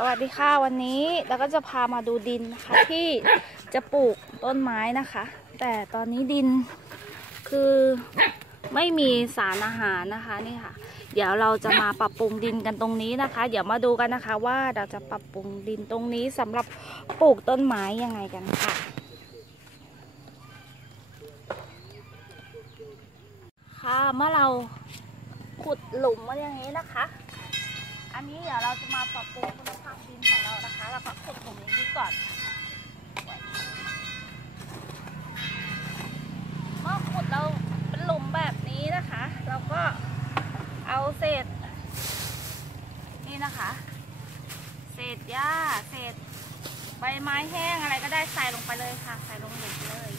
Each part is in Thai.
สวัสดีค่ะวันนี้เราก็จะพามาดูดินนะคะที่จะปลูกต้นไม้นะคะ แต่ตอนนี้ดินคือไม่มีสารอาหารนะคะนี่ค่ะ เดี๋ยวเราจะมาปรับปรุงดินกันตรงนี้นะคะ เดี๋ยวมาดูกันนะคะว่าเราจะปรับปรุงดินตรงนี้สำหรับปลูกต้นไม้ยังไงกันค่ะ ค่ะเมื่อเราขุดหลุมมาอย่างนี้นะคะ อันนี้เดี๋ยวเราจะมาปรับปรุงคุณภาพดินของเรานะคะแล้วก็ขุดหลุมอย่างนี้ก่อนเมื่อขุดเราเป็นหลุมแบบนี้นะคะ เราก็เอาเศษ นี่นะคะ เศษหญ้าเศษใบไม้แห้งอะไรก็ได้ใส่ลงไปเลยค่ะ ใส่ลงหลุมเลย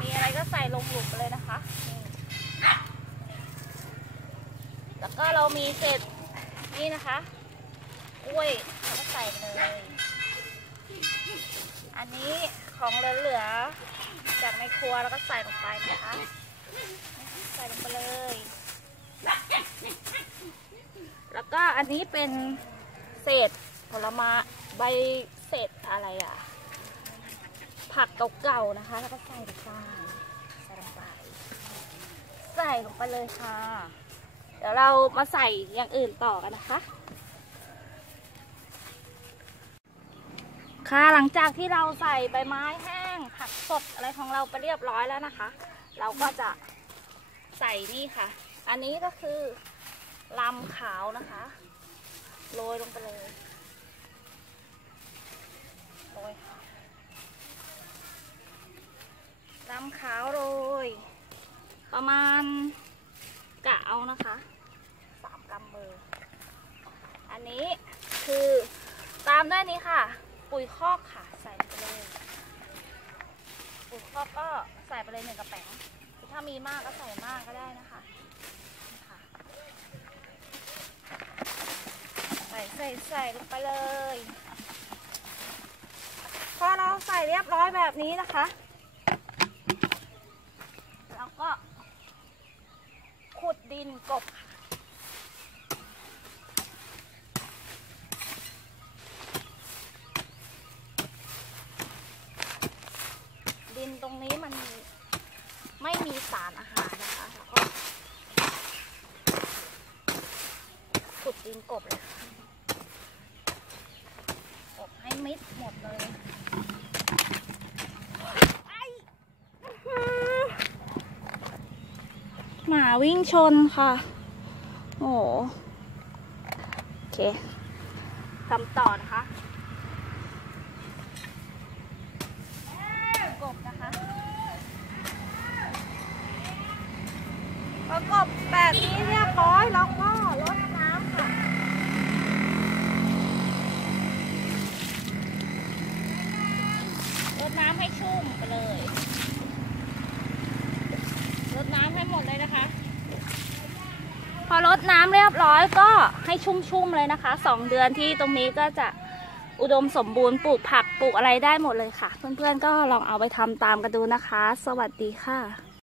มีอะไรก็ใส่ลงหลุมไปเลยนะคะนี่แล้ว ก็เรามีเศษนี่นะคะกล้วยเราก็ใส่เลย อันนี้ของเหลือๆจากในครัวแล้วก็ใส่ลงไปนะคะ ใส่ลงไปเลย แล้วก็อันนี้เป็นเศษผลไม้ใบเศษอะไรอะ ผักเก่าๆนะคะ แล้วก็ใส่ลงไปใส่ลงไปใส่ลงไปเลยค่ะ เดี๋ยวเรามาใส่อย่างอื่นต่อกันนะคะ ค่ะหลังจากที่เราใส่ใบไม้แห้งผักสดอะไรของเราไปเรียบร้อยแล้วนะคะ เราก็จะใส่นี่ค่ะ อันนี้ก็คือลำขาวนะคะโรยลงไปเลยโรยลำขาวโรย ประมาณกะเอานะคะสามกำมือ อั นี้คือตามด้วยนี้ค่ะ ปุ๋ยคอกค่ะ ใส่ไปเลยปุ๋ยคอกก็ใส่ไปเลยหนึ่งกระแป๋งถ้ามีมากก็ใส่มากก็ได้นะคะนี่ค่ะใส่ใส่ใส่ลงไปเลยพอเราใส่เรียบร้อยแบบนี้นะคะแล้วก็ขุดดินกบค่ะดินตรงนี้มัน ไม่มีสารอาหารนะคะแล้วก็ขุดดินกบเลยกบให้มิดหมดเลยไอหมาวิ่งชนค่ะ โอ้โหโอเคทำต่อนะคะกบนะคะ ประกบแบบนี้เรียบร้อยแล้วก็ลดน้ำค่ะรดน้ำให้ชุ่มไปเลยรดน้ำให้หมดเลยนะคะ พอรดน้ำเรียบร้อยก็ให้ชุ่มๆเลยนะคะสองเดือนที่ตรงนี้ก็จะอุดมสมบูรณ์ปลูกผักปลูกอะไรได้หมดเลยค่ะ เพื่อนๆก็ลองเอาไปทำตามกันดูนะคะ สวัสดีค่ะ